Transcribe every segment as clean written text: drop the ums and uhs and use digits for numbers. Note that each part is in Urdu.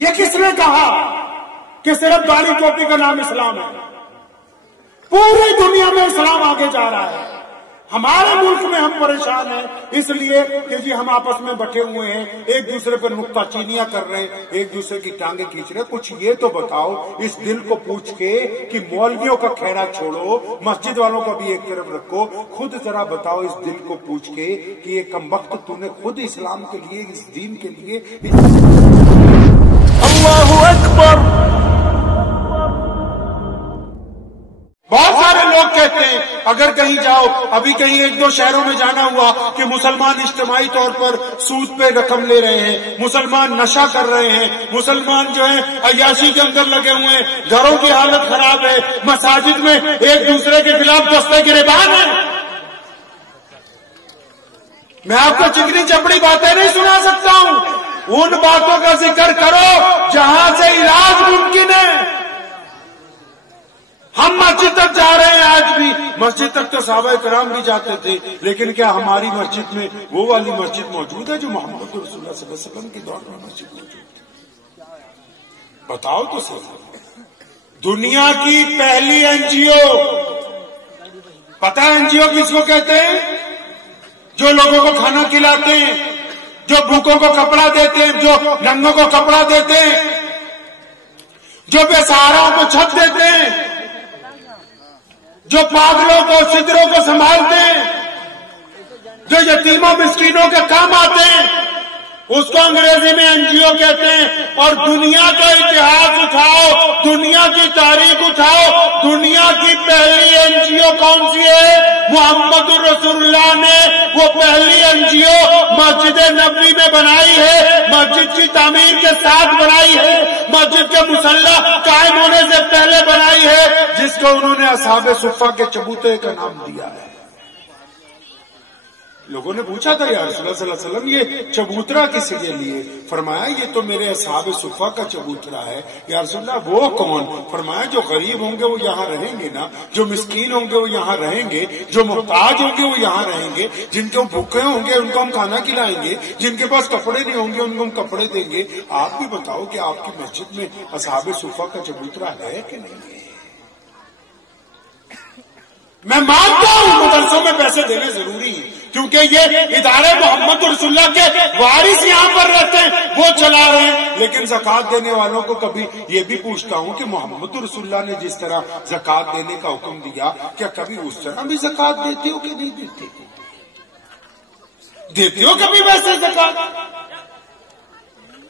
یہ کس نے کہا کہ صرف داڑھی ٹوپی کا نام اسلام ہے؟ پوری دنیا میں اسلام آگے جا رہا ہے. ہمارے ملک میں ہم پریشان ہیں اس لیے کہ جی ہم آپس میں بٹے ہوئے ہیں، ایک دوسرے پر نکتہ چینیاں کر رہے ہیں، ایک دوسرے کی ٹانگیں کھینچ رہے ہیں. کچھ یہ تو بتاؤ اس دل کو پوچھ کے کہ مولویوں کا خیرہ چھوڑو، مسجد والوں کو بھی ایک طرف رکھو، خود ذرا بتاؤ اس دل کو پوچھ کے کہ یہ کمبخت تو نے خود اسلام کے لیے، اس دین کے لیے. اللہ اکبر. بہت سارے لوگ کہتے ہیں اگر کہیں جاؤ، ابھی کہیں ایک دو شہروں میں جانا ہوا کہ مسلمان اجتماعی طور پر سود پہ رقم لے رہے ہیں، مسلمان نشہ کر رہے ہیں، مسلمان جو ہے عیاشی کے اندر لگے ہوئے ہیں، گھروں کی حالت خراب ہے، مساجد میں ایک دوسرے کے خلاف دستے گریبان ہیں. میں آپ کو چکنی چپڑی باتیں نہیں سنا سکتا ہوں، ان باتوں کا ذکر کرو جہاں سے علاج ممکن ہے. ہم مسجد تک جا رہے ہیں، آج بھی مسجد تک تو صحابہ کرام بھی جاتے تھے، لیکن کیا ہماری مسجد میں وہ والی مسجد موجود ہے جو محمد رسول اللہ صلی اللہ علیہ وسلم کے دور میں مسجد موجود ہے؟ بتاؤ تو صحیح. دنیا کی پہلی NGO، پتہ ہے NGO کس کو کہتے ہیں؟ جو لوگوں کو کھانا کھلاتے ہیں، جو بھوکوں کو کپڑا دیتے ہیں، جو ننگوں کو کپڑا دیتے ہیں، جو بے سہاراؤں کو چھت دیتے ہیں، جو پاگلوں کو سدروں کو سنبھالتے ہیں، جو یتیموں مسکینوں کے کام آتے ہیں، اس کو انگریزی میں NGO کہتے ہیں. اور دنیا کا اتہاس اٹھاؤ، دنیا کی تاریخ اٹھاؤ، دنیا کی پہلی NGO کون سی ہے؟ محمد رسول اللہ نے وہ پہلی NGO مسجد نبوی میں بنائی ہے، مسجد کی تعمیر کے ساتھ بنائی ہے، مسجد کے مصلی قائم ہونے سے پہلے بنائی ہے، جس کو انہوں نے اصحاب صفہ کے چبوتے کا نام دیا ہے. لوگوں نے پوچھا تھا یا رسول اللہ صلی اللہ علیہ وسلم یہ چبوترا کس کے لیے؟ فرمایا یہ تو میرے اصحاب صفہ کا چبوترا ہے. یا رسول اللہ وہ کون؟ فرمایا جو غریب ہوں گے وہ یہاں رہیں گے نا، جو مسکین ہوں گے وہ یہاں رہیں گے، جو محتاج ہوں گے وہ یہاں رہیں گے، جن کے بھوکے ہوں گے ان کو ہم کھانا کھلائیں گے، جن کے پاس کپڑے نہیں ہوں گے ان کو ہم کپڑے دیں گے. آپ بھی بتاؤ کہ آپ کی مسجد میں اصحاب صفہ کا چبوترا ہے کہ نہیں ہے؟ میں مانتا ہوں مدرسوں میں پیسے دینے ضروری ہیں، کیونکہ یہ ادارے محمد رسول اللہ کے وارث یہاں پر رہتے ہیں، وہ چلا رہے ہیں. لیکن زکوٰۃ دینے والوں کو کبھی یہ بھی پوچھتا ہوں کہ محمد رسول اللہ نے جس طرح زکوٰۃ دینے کا حکم دیا، کیا کبھی اس طرح بھی زکوٰۃ دیتے ہو کہ نہیں دیتے؟ دیتے ہو کبھی ویسے زکوٰۃ؟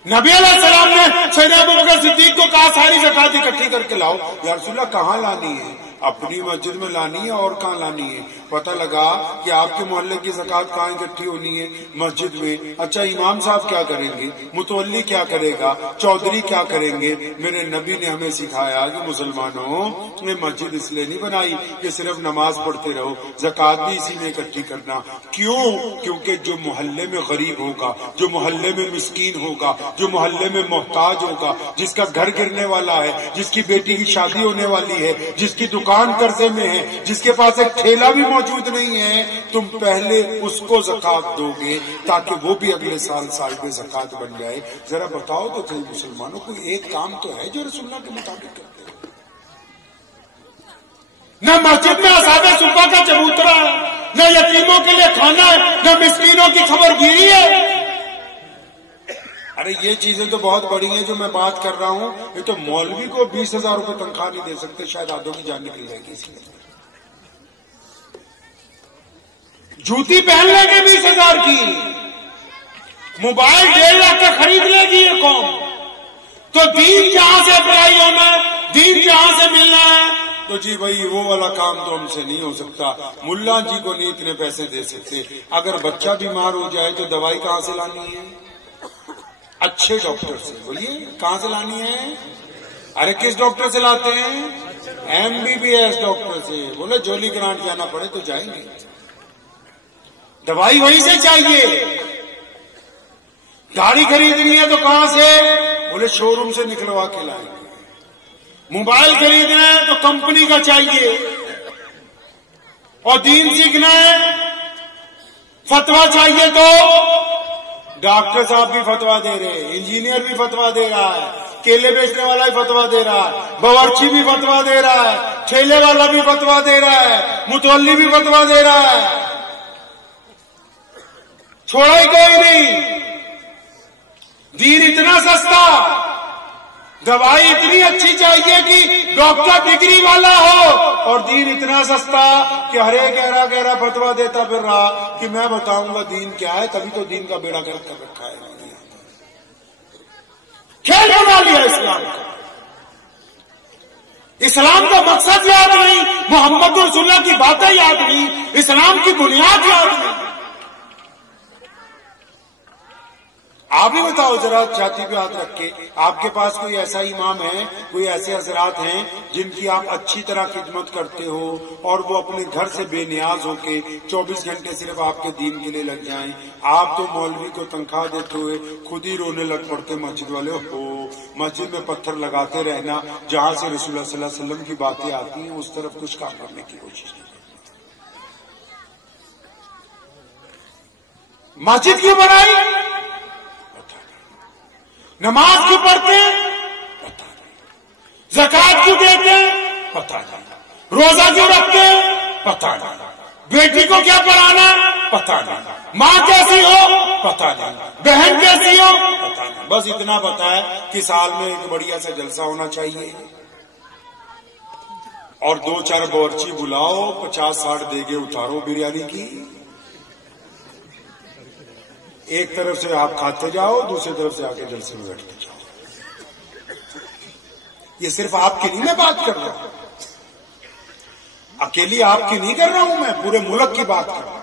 نبی علیہ السلام نے سیدنا ابوبکر صدیق کو کہا ساری زکوٰۃ اکٹھی کر کے لاؤ. یا رسول اللہ کہاں لانی ہے؟ اپنی مسجد میں لانی ہے اور کہاں لانی ہے؟ پتہ لگا کہ آپ کے محلے کی زکوٰۃ کہاں اکٹھی ہونی ہے؟ مسجد میں. اچھا امام صاحب کیا کریں گے؟ متولی کیا کرے گا؟ چودھری کیا کریں گے؟ میرے نبی نے ہمیں سکھایا کہ مسلمانوں نے مسجد اس لیے نہیں بنائی کہ صرف نماز پڑھتے رہو، زکوٰۃ بھی اسی میں اکٹھی کرنا. کیوں؟ کیونکہ جو محلے میں غریب ہوگا، جو محلے میں مسکین ہوگا، جو محلے میں محتاج ہوگا، جس کا گھر گرنے والا ہے، جس کی بیٹی کی شادی ہونے والی ہے، جس کی دکان قرضے میں ہے، جس کے پاس ایک ٹھیلا بھی موجود نہیں ہے، تم پہلے اس کو زکوٰۃ دو گے تاکہ وہ بھی اگلے سال صاحب زکوٰۃ بن جائے. ذرا بتاؤ تو صحیح مسلمانوں کو ایک کام تو ہے جو رسول اللہ کے مطابق کرتے ہیں. نہ مسجد میں اصحاب صفہ کا چبوترا ہے، نہ یتیموں کے لیے کھانا ہے، نہ مسکینوں کی خبر گیری ہے. ارے یہ چیزیں تو بہت بڑی ہیں جو میں بات کر رہا ہوں. یہ تو مولوی کو 20,000 روپے تنخواہ نہیں دے سکتے، شاید آدھوں کی جان نکل جائے گی. اس لیے جوتی پہن لے گے 20,000 کی، موبائل 1.5 لاکھ کا خرید لے گی یہ قوم. تو دین جہاں سے اپلائی ہونا ہے، دین جہاں سے ملنا ہے، تو جی بھائی وہ والا کام تو ہم سے نہیں ہو سکتا. ملا جی کو نہیں اتنے پیسے دے سکتے. اگر بچہ بیمار ہو جائے تو دوائی کہاں سے لانی ہے؟ اچھے ڈاکٹر سے. بولیے کہاں سے لانی ہے؟ ارے کس ڈاکٹر سے لاتے ہیں؟ MBBS ڈاکٹر سے. بولے جولی گرانٹ جانا پڑے تو جائیں گے. دوائی وہیں سے چاہیے. گاڑی خریدنی ہے تو کہاں سے؟ بولے شو روم سے نکلوا کے لائیں گے. موبائل خریدنا ہے تو کمپنی کا چاہیے. اور دین سیکھنا ہے، فتویٰ چاہیے تو ڈاکٹر صاحب بھی فتوا دے رہے ہیں، انجینئر بھی فتوا دے رہا ہے، کیلے بیچنے والا بھی فتوا دے رہا ہے، باورچی بھی فتوا دے رہا ہے، ٹھیلے والا بھی فتوا دے رہا ہے، متولی بھی فتوا دے رہا ہے، چھوڑا ہی کوئی نہیں۔ دین اتنا سستا، دوائی اتنی اچھی چاہیے کہ ڈاکٹر ڈگری والا ہو، اور دین اتنا سستا کہ ہر ایک گہرا فتوا دیتا پھر رہا کہ میں بتاؤں گا دین کیا ہے، تبھی تو دین کا بیڑا گرک کر رکھا ہے۔ کھیل بنا لیا اسلام کا۔ اسلام کا مقصد یاد نہیں، محمد رسول اللہ کی باتیں یاد نہیں، اسلام کی بنیاد یاد نہیں۔ آپ ہی بتاؤ ذرا چھاتی پہ ہاتھ رکھ کے، آپ کے پاس کوئی ایسا امام ہے، کوئی ایسے حضرات ہیں جن کی آپ اچھی طرح خدمت کرتے ہو اور وہ اپنے گھر سے بے نیاز ہو کے 24 گھنٹے صرف آپ کے دین کے لیے لگ جائیں؟ آپ تو مولوی کو تنخواہ دیتے ہوئے خود ہی رونے لگ پڑتے مسجد والے ہو، مسجد میں پتھر لگاتے رہنا، جہاں سے رسول اللہ صلی اللہ علیہ وسلم کی باتیں آتی ہیں اس طرف کچھ کام کرنے کی کوشش نہیں۔ مسجد کیوں بنائی؟ نماز کیوں پڑھتے ہیں؟ پتہ نہیں۔ زکات کیوں دیتے ہیں؟ پتہ نہیں۔ روزہ کیوں رکھتے ہیں؟ پتہ نہیں۔ بیٹی کو کیا پڑھانا؟ پتہ نہیں۔ ماں کیسی ہو؟ پتہ نہیں۔ بہن کیسی ہو؟ پتہ نہیں۔ بس اتنا پتہ ہے کہ سال میں ایک بڑھیا سا جلسہ ہونا چاہیے اور 2-4 باورچی بلاؤ، 50-60 دیگے اتارو بریانی کی، ایک طرف سے آپ کھاتے جاؤ، دوسری طرف سے آ کے جلسے میں بیٹھتے جاؤ۔ یہ صرف آپ کی نہیں میں بات کر رہا ہوں، اکیلی آپ کی نہیں کر رہا ہوں، میں پورے ملک کی بات کر رہا ہوں۔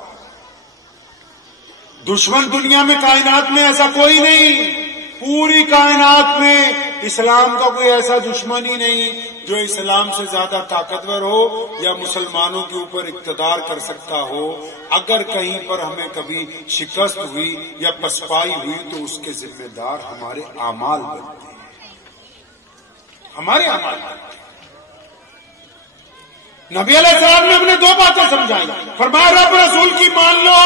دشمن دنیا میں کائنات میں ایسا کوئی نہیں، پوری کائنات میں اسلام کا کوئی ایسا دشمن ہی نہیں جو اسلام سے زیادہ طاقتور ہو یا مسلمانوں کے اوپر اقتدار کر سکتا ہو۔ اگر کہیں پر ہمیں کبھی شکست ہوئی یا پسپائی ہوئی تو اس کے ذمہ دار ہمارے اعمال بنتے ہیں، ہمارے اعمال بنتے ہیں۔ نبی علیہ السلام نے ہم نے 2 باتیں سمجھائی، فرمایا رب رسول کی مان لو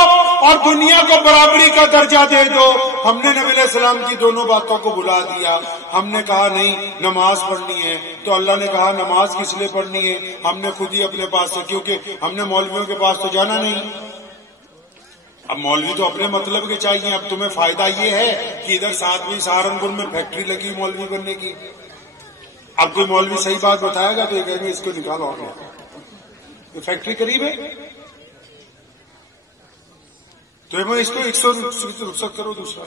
اور دنیا کو برابری کا درجہ دے دو۔ ہم نے نبی علیہ السلام کی دونوں باتوں کو بلا دیا۔ ہم نے کہا نہیں نماز پڑھنی ہے، تو اللہ نے کہا نماز کس لیے پڑھنی ہے؟ ہم نے خود ہی اپنے پاس سے، کیونکہ ہم نے مولویوں کے پاس تو جانا نہیں۔ اب مولوی تو اپنے مطلب کے چاہیے۔ اب تمہیں فائدہ یہ ہے کہ ادھر ساتویں سہارنپور میں فیکٹری لگی مولوی بننے کی، اب کوئی مولوی صحیح بات بتائے گا تو یہ کہیں گے اس کو نکالو، اور یہ فیکٹری قریب ہے تو اس کو 100 رخصت کرو دوسرا۔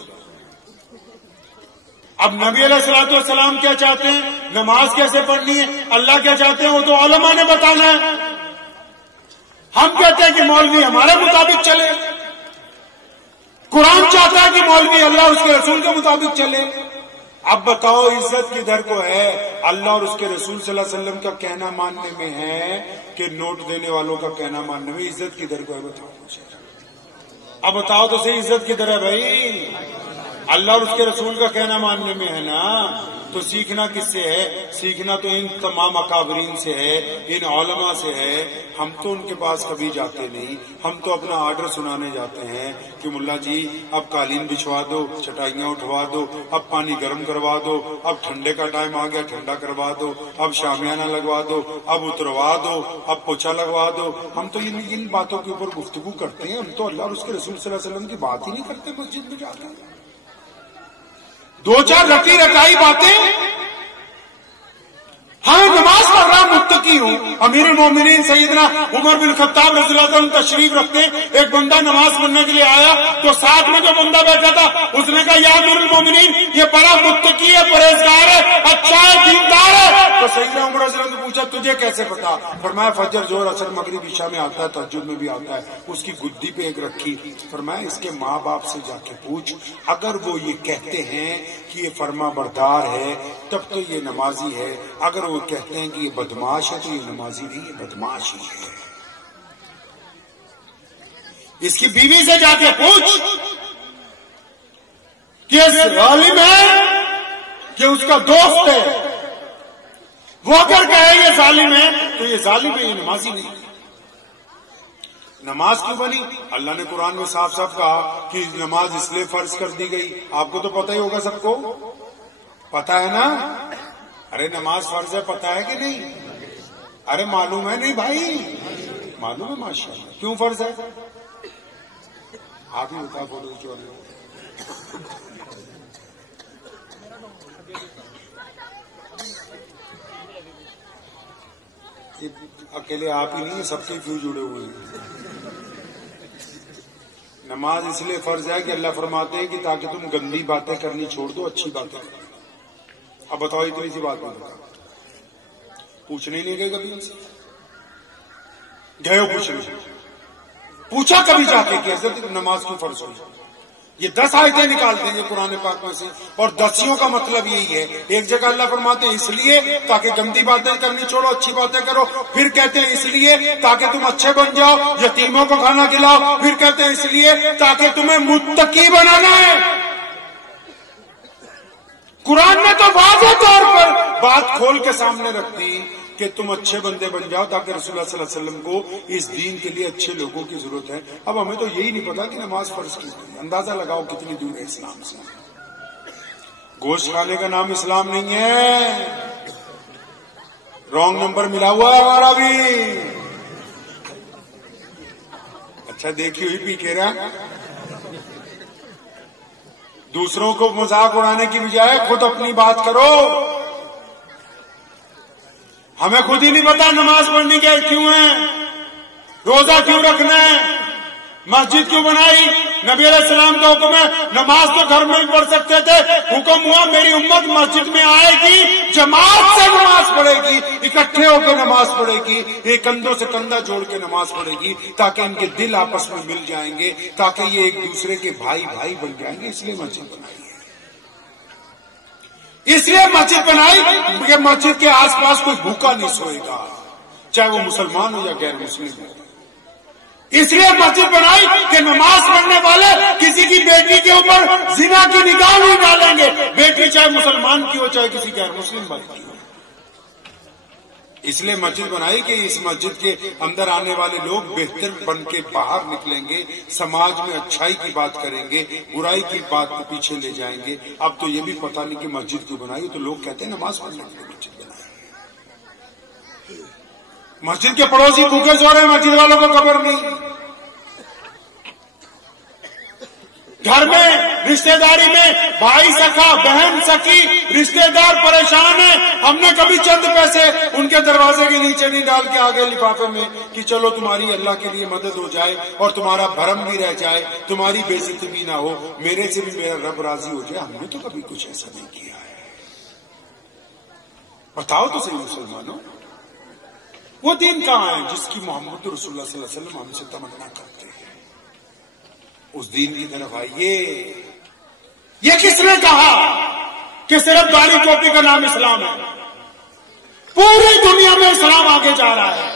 اب نبی علیہ الصلوۃ والسلام کیا چاہتے ہیں، نماز کیسے پڑھنی ہے، اللہ کیا چاہتے ہیں وہ تو علماء نے بتانا ہے۔ ہم کہتے ہیں کہ مولوی ہمارے مطابق چلے، قرآن چاہتا ہے کہ مولوی اللہ اس کے رسول کے مطابق چلے۔ اب بتاؤ عزت کدھر کو ہے، اللہ اور اس کے رسول صلی اللہ علیہ وسلم کا کہنا ماننے میں ہے کہ نوٹ دینے والوں کا کہنا ماننے میں؟ عزت کدھر کو ہے بتاؤ مجھے، اب بتاؤ تو صحیح عزت کدھر ہے بھائی؟ اللہ اور اس کے رسول کا کہنا ماننے میں ہے نا۔ تو سیکھنا کس سے ہے؟ سیکھنا تو ان تمام اکابرین سے ہے، ان علماء سے ہے۔ ہم تو ان کے پاس کبھی جاتے نہیں، ہم تو اپنا آرڈر سنانے جاتے ہیں کہ ملا جی اب قالین بچھوا دو، چٹائیاں اٹھوا دو، اب پانی گرم کروا دو، اب ٹھنڈے کا ٹائم آ گیا ٹھنڈا کروا دو، اب شامیانہ لگوا دو، اب اتروا دو، اب پوچھا لگوا دو۔ ہم تو ان باتوں کے اوپر گفتگو کرتے ہیں، ہم تو اللہ اور اس کے رسول صلی اللہ علیہ وسلم کی بات ہی نہیں کرتے مسجد میں جا کر۔ 2-4 رٹی رٹائی باتیں، ہاں نماز پڑھ رہا متقی ہوں۔ امیر المومنین سیدنا عمر بن خطاب رضی اللہ عنہ تشریف رکھتے، ایک بندہ نماز پڑھنے کے لیے آیا تو ساتھ میں جو بندہ بیٹھا تھا اس نے کہا یا امیر المومنین یہ بڑا متقی ہے، پرہیزگار ہے، اچھا ہے، دیندار ہے۔ تو سیدنا عمر رضی اللہ عنہ نے پوچھا تجھے کیسے پتا؟ فرمایا فجر ظہر عصر مغرب عشاء میں آتا ہے، تہجد میں بھی آتا ہے۔ اس کی گدی پہ ایک رکھی، فرمایا اس کے ماں باپ سے جا کے پوچھ، اگر وہ یہ کہتے ہیں کہ یہ فرما بردار ہے تب تو یہ نمازی ہے، اگر وہ کہتے ہیں کہ یہ بدماش ہے تو یہ نمازی نہیں، یہ بدماش ہی ہے۔ اس کی بیوی سے جا کے پوچھ کہ یہ ظالم ہے کہ اس کا دوست ہے، وہ اگر کہے یہ ظالم ہے تو یہ ظالم ہے، یہ نمازی نہیں۔ نماز کیوں بنی؟ اللہ نے قرآن میں صاف صاف کہا کہ نماز اس لیے فرض کر دی گئی. آپ کو تو پتہ ہی ہوگا، سب کو پتہ ہے نا. ارے نماز فرض ہے، پتہ ہے کہ نہیں؟ ارے معلوم ہے نہیں بھائی؟ معلوم ہے ماشاءاللہ. کیوں فرض ہے؟ آپ ہی بتا. فوٹو کیوں نہیں؟ اکیلے آپ ہی نہیں ہیں، سب کے کیوں جڑے ہوئے ہیں. نماز اس لیے فرض ہے کہ اللہ فرماتے ہیں کہ تاکہ تم گندی باتیں کرنی چھوڑ دو، اچھی باتیں کرو. اب بتاؤ اتنی سی بات نہیں بتا، پوچھنے ہی نہیں گئے کبھی ان سے؟ گئے ہو پوچھنے؟ پوچھا کبھی جا کے کہ حضرت نماز کیوں فرض ہوئی؟ یہ 10 آیتیں نکال دیں گے قرآن پاک میں سے، اور 10 کا مطلب یہی ہے. ایک جگہ اللہ فرماتے ہیں اس لیے تاکہ گندی باتیں کرنی چھوڑو، اچھی باتیں کرو. پھر کہتے ہیں اس لیے تاکہ تم اچھے بن جاؤ، یتیموں کو کھانا کھلاؤ. پھر کہتے ہیں اس لیے تاکہ تمہیں متقی بنانا ہے. قرآن نے تو واضح طور پر بات کھول کے سامنے رکھ دی کہ تم اچھے بندے بن جاؤ تاکہ رسول اللہ صلی اللہ علیہ وسلم کو اس دین کے لیے اچھے لوگوں کی ضرورت ہے. اب ہمیں تو یہی نہیں پتا کہ نماز فرض کیوں ہے. اندازہ لگاؤ کتنی دور ہے اسلام سے. گوشت کھانے کا نام اسلام نہیں ہے. رانگ نمبر ملا ہوا ہے ہمارا بھی. اچھا دیکھی ہوئی پی کے رہا. دوسروں کو مذاق اڑانے کی بجائے خود اپنی بات کرو. ہمیں خود ہی نہیں پتا نماز پڑھنی کیوں ہے، روزہ کیوں رکھنا ہے، مسجد کیوں بنائی. نبی علیہ السلام کا حکم ہے نماز تو گھر میں ہی پڑھ سکتے تھے. حکم ہوا میری امت مسجد میں آئے گی، جماعت سے نماز پڑھے گی، اکٹھے ہو کے نماز پڑھے گی، ایک کندھوں سے کندھا جوڑ کے نماز پڑھے گی تاکہ ان کے دل آپس میں مل جائیں گے، تاکہ یہ ایک دوسرے کے بھائی بھائی بن جائیں گے. اس لیے مسجد بنائی ہے. اس لیے مسجد بنائی کہ مسجد کے آس پاس کوئی بھوکا نہیں سوئے گا، چاہے وہ مسلمان ہو یا غیر مسلم ہو. اس لیے مسجد بنائی کہ نماز پڑھنے والے کسی کی بیٹی کے اوپر زنا کی نگاہ نہیں ڈالیں گے، بیٹی چاہے مسلمان کی ہو چاہے کسی غیر مسلم بھائی کی ہو. اس لیے مسجد بنائی کہ اس مسجد کے اندر آنے والے لوگ بہتر بن کے باہر نکلیں گے، سماج میں اچھائی کی بات کریں گے، برائی کی بات کو پیچھے لے جائیں گے. اب تو یہ بھی پتہ نہیں کہ مسجد کیوں بنائی، تو لوگ کہتے ہیں نماز پڑھنے کے لیے مسجد بنائی. مسجد کے پڑوسی بھوکے سو رہے ہیں، مسجد والوں کو خبر نہیں. گھر میں رشتہ داری میں بھائی سکا بہن سکی رشتہ دار پریشان ہیں، ہم نے کبھی چند پیسے ان کے دروازے کے نیچے نہیں ڈال کے آگے لفافے میں کہ چلو تمہاری اللہ کے لیے مدد ہو جائے اور تمہارا بھرم بھی رہ جائے، تمہاری بے عزتی بھی نہ ہو، میرے سے بھی میرا رب راضی ہو جائے. ہم نے تو کبھی کچھ ایسا نہیں کیا ہے. بتاؤ تو صحیح مسلمانوں، وہ دین کہاں ہے جس کی محمد رسول اللہ صلی اللہ علیہ وسلم ہم سے تمنا کرتے ہیں؟ اس دین کی طرف آئیے. یہ کس نے کہا کہ صرف داڑھی ٹوپی کا نام اسلام ہے؟ پوری دنیا میں اسلام آگے جا رہا ہے.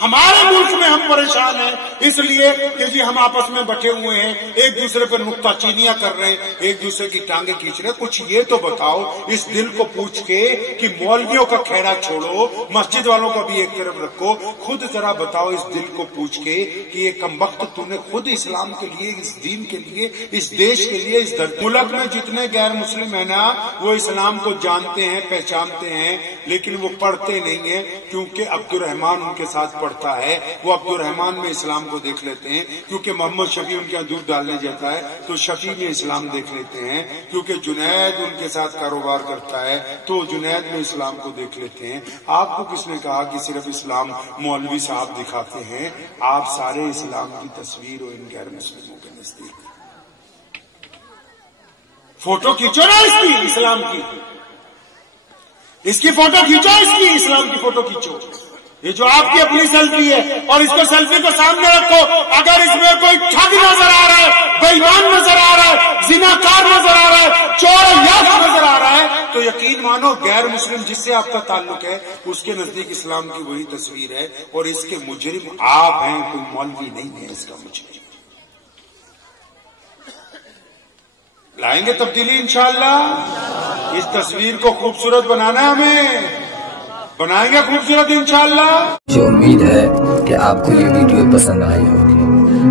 ہمارے ملک میں ہم پریشان ہیں اس لیے کہ جی ہم آپس میں بٹے ہوئے ہیں، ایک دوسرے پر نکتہ چینیاں کر رہے ہیں، ایک دوسرے کی ٹانگیں کھینچ رہے ہیں. کچھ یہ تو بتاؤ اس دل کو پوچھ کے کہ مولویوں کا کھیڑا چھوڑو، مسجد والوں کو بھی ایک طرف رکھو، خود ذرا بتاؤ اس دل کو پوچھ کے کہ یہ کمبخت تو نے خود اسلام کے لیے، اس دین کے لیے، اس دیش کے لیے، اس ملک میں جتنے غیر مسلم ہیں نا وہ اسلام کو جانتے ہیں، پہچانتے ہیں، لیکن وہ پڑھتے نہیں ہیں کیونکہ عبد الرحمان ان کے ساتھ پڑھتا ہے. وہ عبد الرحمان میں اسلام کو دیکھ لیتے ہیں کیونکہ محمد شفیع ان کے دودھ ڈالنے جاتا ہے تو شفیع میں اسلام دیکھ لیتے ہیں، کیونکہ جنید ان کے ساتھ کاروبار کرتا ہے تو جنید میں اسلام کو دیکھ لیتے ہیں. آپ کو کس نے کہا کہ صرف اسلام مولوی صاحب دکھاتے ہیں؟ آپ سارے اسلام کی تصویر ہو ان غیر مسلموں کے نزدیک. فوٹو کھینچو نا اس کی اسلام کی، اس کی فوٹو کھینچو، اس کی اسلام کی فوٹو کھینچو. یہ جو آپ کی اپنی سیلفی ہے اور اس کو سیلفی کو سامنے رکھو، اگر اس میں کوئی ٹھگ نظر آ رہا ہے، بے ایمان نظر آ رہا ہے، زناکار نظر آ رہا ہے، چور یاس نظر آ رہا ہے، تو یقین مانو غیر مسلم جس سے آپ کا تعلق ہے اس کے نزدیک اسلام کی وہی تصویر ہے اور اس کے مجرم آپ ہیں، کوئی مولوی نہیں ہے اس کا مجرم. لائیں گے تبدیلی انشاءاللہ. اس تصویر کو خوبصورت بنانا ہے، ہمیں بنائیں گے خوبصورت انشاءاللہ. مجھے امید ہے کہ آپ کو یہ ویڈیو پسند آئی ہوگی.